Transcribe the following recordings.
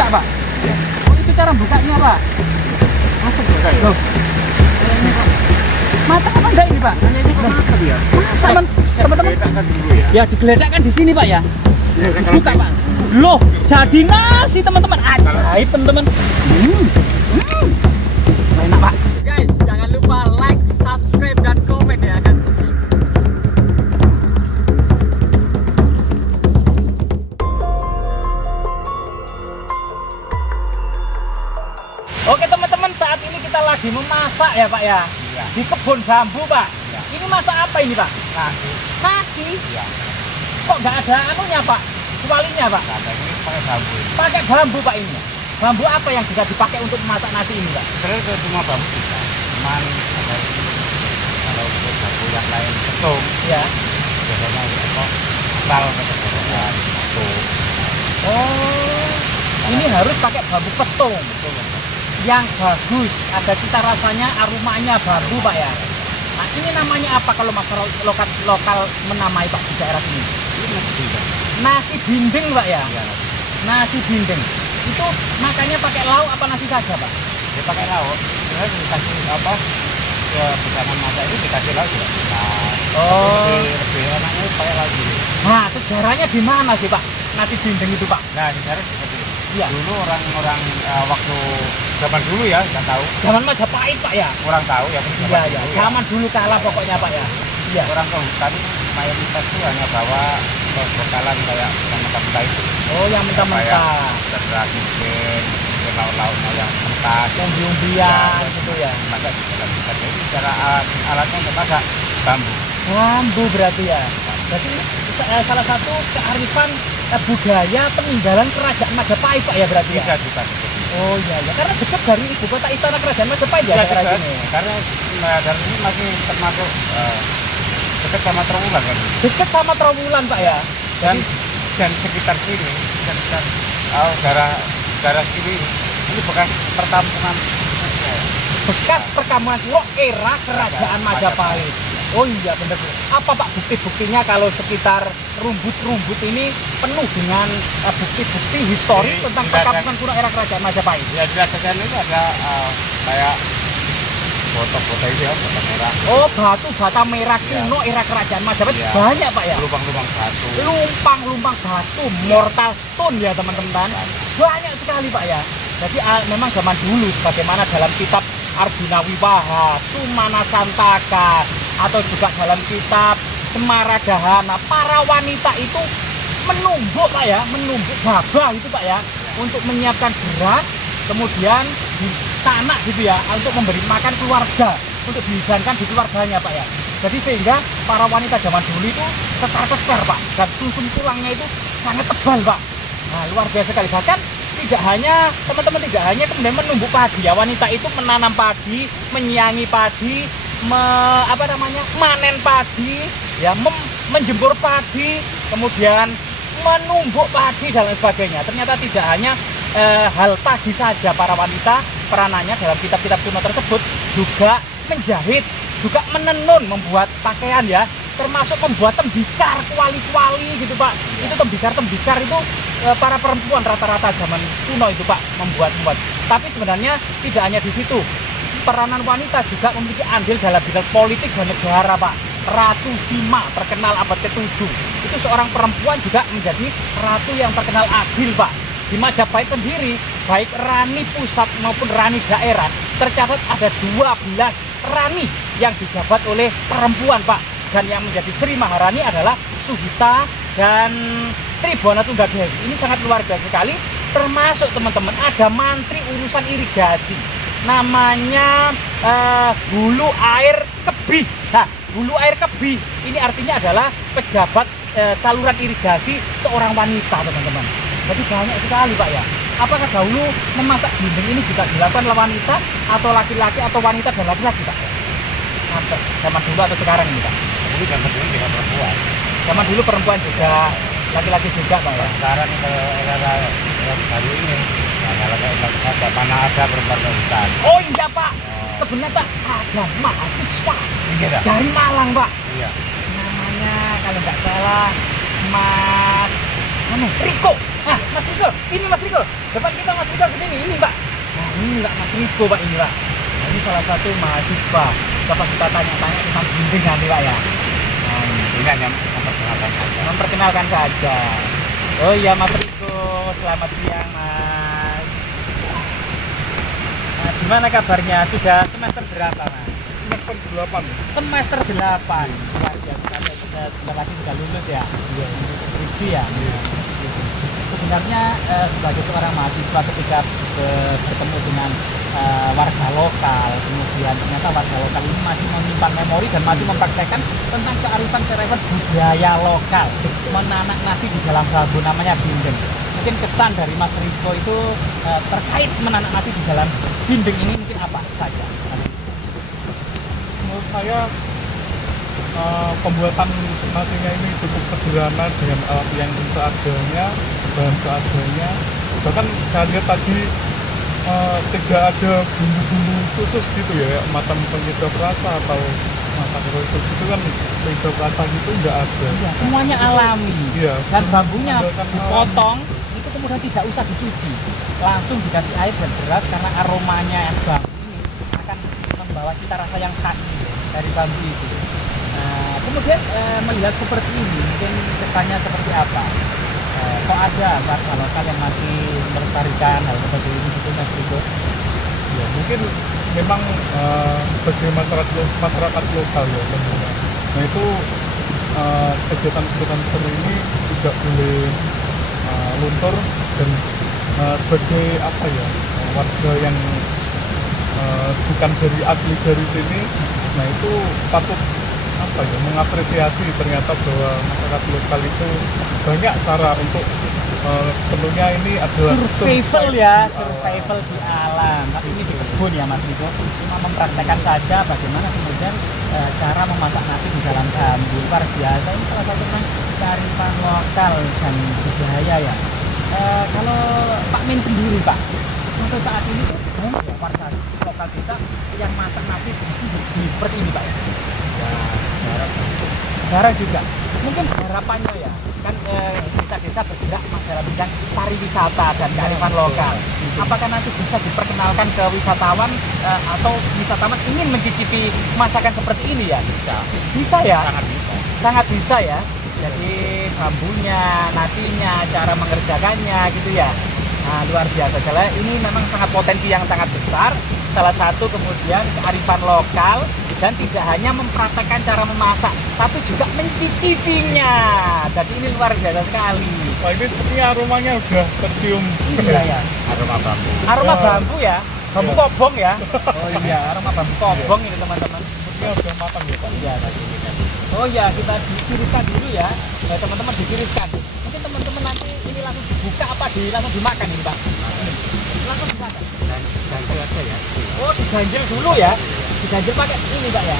Buka, Pak. Oh, itu cara bukanya, Pak. Masuk buka ya? Loh. Matang apa enggak ini, Pak? Ini kok mata dia? Masa, teman-teman? Digeledakkan dulu ya? Ya, digeletakkan di sini, Pak ya. Ya, kalau Buka, Pak. Loh, jadi nasi, teman-teman. Ajaib, teman-teman. Enak, Pak. Guys, jangan lupa like, subscribe, dan komen ya kan. Oke, teman-teman, saat ini kita lagi memasak ya, Pak ya. Iya. Di kebun bambu, Pak. Iya. Ini masak apa ini, Pak? nasi. Nasi. Iya. Kok nggak ada anunya, Pak? Kualinya, Pak. Ada ini pakai bambu. Pakai bambu, Pak, ini. Bambu apa yang bisa dipakai untuk memasak nasi ini, Pak? Sebenarnya itu cuma bambu bisa. Cuman ada kalau untuk bambu yang lain betung, Ya. biasanya apa? Asal keterbatasan betung. Oh, ini harus pakai bambu petung Betul kan? yang bagus, ada cita rasanya, aromanya bambu, Pak ya. Nah, ini namanya apa kalau masyarakat lokal menamai, Pak, di daerah sini? Ini masih tidak. Nasi bindeng, Pak ya. Iya. Nasi bindeng. Itu makannya pakai lauk apa nasi saja, Pak? Dia pakai lauk. Sebenarnya dikasih apa? Ya pesanan masak ini dikasih lauk juga bisa. Oh. Tapi lebih enaknya pakai lauk dulu. Nah, sejarahnya di mana sih, Pak? Nasi bindeng itu, Pak? Nah, sekarang seperti itu. Iya. Dulu orang-orang waktu zaman dulu ya, nggak tahu. Zaman Majapahit, Pak ya. Kurang tahu ya, Iya, zaman iya. dulu ya. Zaman dulu kalah pokoknya, Pak ya. Iya. Orang ke hutan mayoritas itu hanya bawa bekalan kayak yang mentah-mentah itu. Oh, yang mentah-mentah. Beras mungkin lauk-lauknya yang mentah. Umbi-umbian gitu ya. Masak di dalam hutan. Jadi cara alatnya untuk masak bambu. Bambu berarti ya. Berarti salah satu kearifan budaya peninggalan kerajaan Majapahit, Pak ya, berarti ya. Bisa juga seperti itu. Oh iya ya, karena dekat dari ibu kota istana kerajaan Majapahit ya, Bisa daerah dekat, sini. karena dari ini masih termasuk dekat sama Trawulan kan. Dekat sama Trawulan, Pak ya. Dan Jadi dan sekitar sini, sekitar daerah sini ini bekas perkampungan. bekas perkampungan kuno era kerajaan Majapahit. Oh iya benar. Apa, Pak, bukti-buktinya kalau sekitar rumput-rumput ini penuh dengan bukti-bukti historis Jadi, tentang tidak perkampungan kuno era kerajaan Majapahit? Ya di atas sana itu ada kayak foto-foto itu ya, foto merah, Oh, batu bata merah Iya. kuno era kerajaan Majapahit Iya. banyak, Pak ya. lubang-lubang batu. Lumpang-lumpang batu, mortal stone ya teman-teman. Banyak sekali, Pak ya. Jadi memang zaman dulu sebagaimana dalam kitab Arjuna Wiwaha, Sumana Santaka, atau juga dalam kitab Semaradahana, para wanita itu menumbuk, Pak ya, menumbuk gabah itu, Pak ya, untuk menyiapkan beras, kemudian ditanak gitu ya, untuk memberi makan keluarga, untuk dihidangkan di keluarganya, Pak ya. Jadi sehingga para wanita zaman dulu itu kekar-kekar, Pak, dan susun tulangnya itu sangat tebal, Pak. Nah, luar biasa sekali. Bahkan tidak hanya teman-teman, tidak hanya kemudian menumbuk padi ya, wanita itu menanam padi, menyiangi padi, manen padi ya, menjemur padi, kemudian menumbuk padi dan lain sebagainya. Ternyata tidak hanya hal padi saja para wanita peranannya dalam kitab-kitab kuno tersebut, juga menjahit, juga menenun, membuat pakaian ya, termasuk membuat tembikar, kuali-kuali gitu, Pak. Itu tembikar itu para perempuan rata-rata zaman kuno itu, Pak, membuat. Tapi sebenarnya tidak hanya di situ. Peranan wanita juga memiliki andil dalam bidang politik dan negara, Pak. Ratu Sima terkenal abad ke-7. Itu seorang perempuan juga menjadi ratu yang terkenal adil, Pak. Di Majapahit sendiri, baik rani pusat maupun rani daerah, tercatat ada 12 rani yang dijabat oleh perempuan, Pak. Dan yang menjadi Sri Maharani adalah Suhita dan Tribona Tunggadewi. Ini sangat luar biasa sekali. Termasuk teman-teman ada mantri urusan irigasi, namanya Hulu Air Kebih. Nah, Hulu Air Kebih ini artinya adalah pejabat saluran irigasi seorang wanita, teman-teman. Jadi banyak sekali, Pak ya. Apakah dahulu memasak bindeng ini juga dilakukan oleh wanita atau laki-laki, atau wanita dan laki-laki, Pak? Zaman dulu atau sekarang ini, Pak? Jadi zaman dulu juga perempuan. Zaman dulu perempuan juga, laki-laki juga, Pak ya. Sekarang kalau era baru ini, ada mana ada perempuan ke hutan. Oh iya, Pak. Sebenarnya, Pak, ada mahasiswa Iya. dari Malang, Pak. Iya. Namanya kalau nggak salah Mas Riko. Ah, Mas Riko, sini Mas Riko. Depan kita Mas Riko kesini, ini Pak. Nah, ini Pak Mas Riko Pak ini Pak. Nah, ini salah satu mahasiswa. Coba kita tanya-tanya tentang dinding nanti Pak ya. Nah, Ini hanya memperkenalkan saja. memperkenalkan saja. Oh iya Mas Riko, selamat siang Mas. Nah, gimana kabarnya? Sudah semester berapa Mas? Semester 8. Semester 8. Luar biasa sekali. Sudah lagi sudah lulus ya? Iya. Skripsi ya? Iya. Sebenarnya sebagai seorang mahasiswa ketika bertemu dengan warga lokal, kemudian ternyata warga lokal ini masih menyimpan memori dan masih mempraktekkan tentang kearifan budaya lokal, menanak nasi di dalam bambu, namanya dinding. Mungkin kesan dari Mas Riko itu terkait menanak nasi di dalam dinding ini mungkin apa saja? Menurut saya pembuatan nasinya ini cukup sederhana dengan alat yang seadanya, bahan seadanya. Bahkan saya lihat tadi tidak ada bumbu-bumbu khusus gitu ya, macam penyedap rasa atau masak itu kan penyedap rasa gitu nggak ada. Ya, semuanya alami. Iya. Dan bambunya Mengandalkan dipotong itu kemudian tidak usah dicuci, langsung dikasih air dan beras karena aromanya bambu ini akan membawa cita rasa yang khas dari bambu itu. Nah, kemudian melihat seperti ini mungkin kesannya seperti apa? Kok ada warga lokal yang masih melestarikan hal seperti ini gitu Mas Riko? Ya, mungkin memang sebagai masyarakat lokal ya tentunya. Nah itu kegiatan-kegiatan seperti ini tidak boleh luntur dan sebagai apa ya, warga yang bukan dari asli dari sini, nah itu patut apa ya, mengapresiasi ternyata bahwa masyarakat lokal itu banyak cara untuk tentunya ini adalah survival ya, survival di alam. Tapi ini di kebun ya Mas Riko, cuma mempraktekkan saja bagaimana kemudian cara memasak nasi di dalam bambu. Luar biasa, ini salah satu kearifan lokal dan budaya ya. Kalau Pak Min sendiri Pak, sampai saat ini tuh banyak ya warga lokal kita yang masak nasi di seperti ini Pak ya? Jarang juga. Mungkin harapannya ya, kan desa-desa bergerak dalam bidang pariwisata dan kearifan lokal. Apakah nanti bisa diperkenalkan ke wisatawan atau wisatawan ingin mencicipi masakan seperti ini ya? Bisa. Bisa ya? Sangat bisa. Sangat bisa ya. Jadi bambunya, nasinya, cara mengerjakannya gitu ya. Nah, luar biasa. Jadi ini memang sangat potensi yang sangat besar. Salah satu kemudian kearifan lokal dan tidak hanya mempraktekkan cara memasak, tapi juga mencicipinya. Jadi ini luar biasa sekali. Wah, ini sepertinya aromanya udah tercium. Iya ya. Aroma bambu. Aroma Ya. bambu ya. Bambu Iya. kobong ya. Oh iya, aroma bambu kobong ini teman-teman. Sepertinya udah matang ya Pak. Iya tadi kita. Oh ya, kita ditiriskan dulu ya. Ya teman-teman ditiriskan. Mungkin teman-teman nanti ini langsung dibuka apa langsung dimakan ini Pak? Langsung dimakan. Dan ganjil aja ya. Oh diganjel dulu ya. Diganjel pakai ini Pak ya.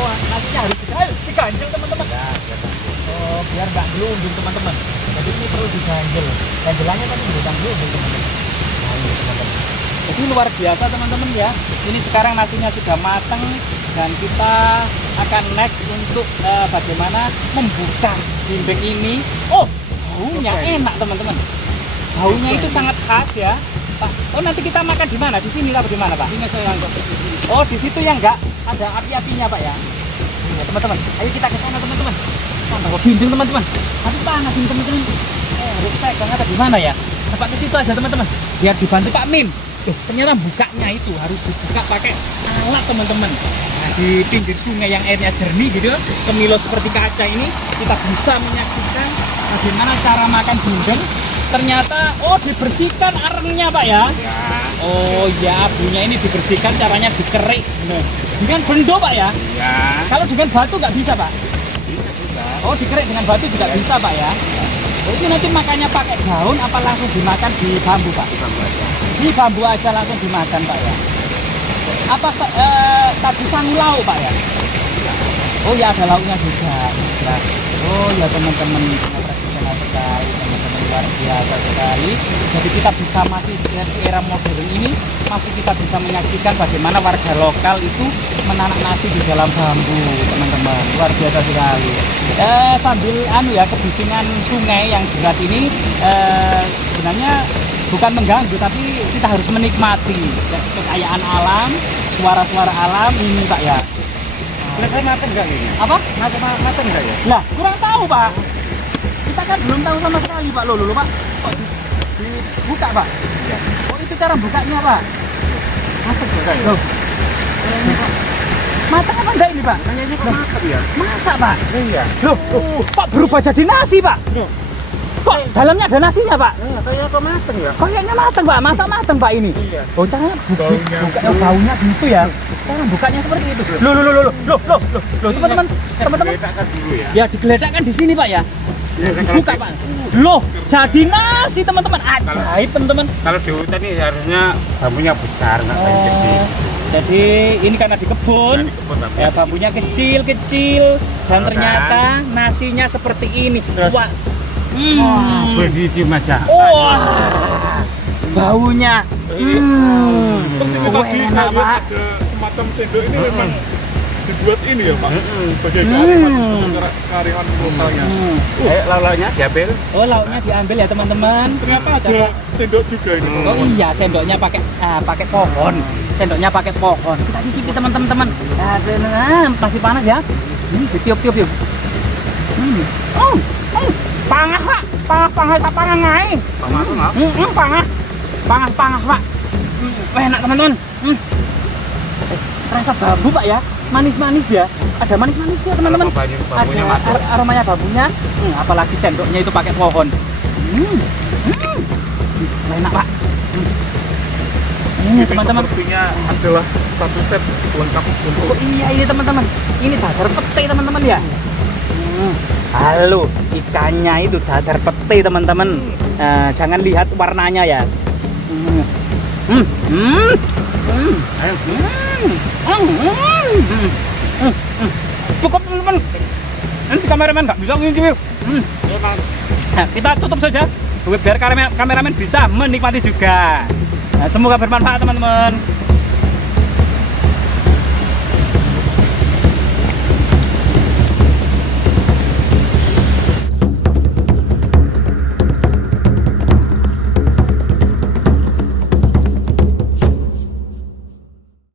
Oh nasinya harus diganjel teman-teman. Ya, ya. Oh biar nggak gelundung teman-teman. Jadi ini perlu diganjel. Ganjelannya tadi bukan gelundung teman-teman. Nah ini teman-teman. Jadi luar biasa teman-teman ya. Ini sekarang nasinya sudah matang dan kita akan next untuk bagaimana membuka dinding ini. Oh baunya enak teman-teman. Baunya itu sangat khas ya. Pak, oh nanti kita makan di mana? Di sini lah bagaimana Pak? Ini saya anggap di sini. Oh di situ yang enggak ada api-apinya Pak ya? Iya teman-teman, ayo kita ke sana teman-teman. Bawa dinding teman-teman. Tapi panas ini teman-teman. Harus pegang apa di mana ya? Pak ke situ aja teman-teman. Biar dibantu Pak Mim. Ternyata bukanya itu harus dibuka pakai alat teman-teman. Nah, di pinggir sungai yang airnya jernih gitu, kemilau seperti kaca ini, kita bisa menyaksikan bagaimana cara makan dinding. Ternyata dibersihkan arengnya Pak ya. Oh ya, abunya ini dibersihkan, caranya dikerik. Nah, dengan bendo Pak ya. Ya. Kalau dengan batu nggak bisa Pak. Bisa juga. Oh dikerik dengan batu juga bisa Pak ya. Oh, ini nanti makannya pakai daun apa langsung dimakan di bambu Pak? Di bambu aja. Di bambu aja langsung dimakan Pak ya. Apa tadi sangu lauk Pak ya? Oh ya ada lauknya juga. Nah, oh ya teman-teman, senang sekali teman-teman. luar biasa sekali. Jadi kita bisa masih di era modern ini masih kita bisa menyaksikan bagaimana warga lokal itu menanak nasi di dalam bambu, teman-teman. Luar biasa sekali. Sambil kebisingan sungai yang deras ini sebenarnya bukan mengganggu, tapi kita harus menikmati kekayaan alam, suara-suara alam ini, Pak ya. Selesai mateng nggak ini? Apa? Mateng nggak ya? Lah, kurang tahu, Pak. Kita kan belum tahu sama sekali, Pak. Loh, Pak. Kok dibuka, Pak? Iya. Oh, itu cara bukanya, Pak. Mateng nggak ya? Loh. Ini kok matang apa enggak ini, Pak? Kayaknya kok mateng ya? Masa, Pak? Iya. Loh, kok berubah jadi nasi, Pak? Loh. Kok dalamnya ada nasinya, Pak? Kayaknya kok mateng ya? Kayaknya mateng, Pak. Masa mateng, Pak ini? Iya. Oh, caranya Baunya baunya gitu ya. Cara bukanya seperti itu. Loh, teman-teman. Teman-teman. Diletakkan dulu ya. Ya, digeletakkan di sini, Pak ya. Buka, Pak. Loh, jadi nasi, teman-teman. Ajaib, teman-teman. Kalau di hutan ini harusnya bambunya besar, nggak kayak gede. Jadi ini karena di kebun, ya bambunya kecil-kecil dan ternyata nasinya seperti ini. Terus. Wah. Begitu macam. Wah. Baunya. Terus ini tadi Enak, saya lihat Pak. ada semacam sendok ini memang dibuat ini ya Pak, sebagai karyawan lokalnya. Lauknya diambil. Oh, lauknya diambil ya, teman-teman. Ternyata ada sendok juga ini. Oh iya, sendoknya pakai pohon. Sendoknya pakai pohon. Kita cicipi, teman-teman. Masih panas ya. Ditiup-tiup yuk. Pangas, Pak. Pangas ngai. Panas nggak? Pangas, Pak. Enak, teman-teman. Rasa bambu, Pak ya. Manis-manis ya. Ada manis-manisnya, teman-teman. Bambunya Ada matang. aromanya bambunya. Apalagi sendoknya itu pakai pohon. Enak, Pak. Ini, Ini teman-teman. sepertinya adalah satu set lengkap untuk Oh iya, ini teman-teman. Ini dadar pete, teman-teman ya. Halo, ikannya itu dadar pete, teman-teman. Jangan lihat warnanya ya. Cukup, teman-teman. Nanti kameramen nggak bisa ngintip. Nah, kita tutup saja biar kameramen bisa menikmati juga. Nah, semoga bermanfaat, teman-teman.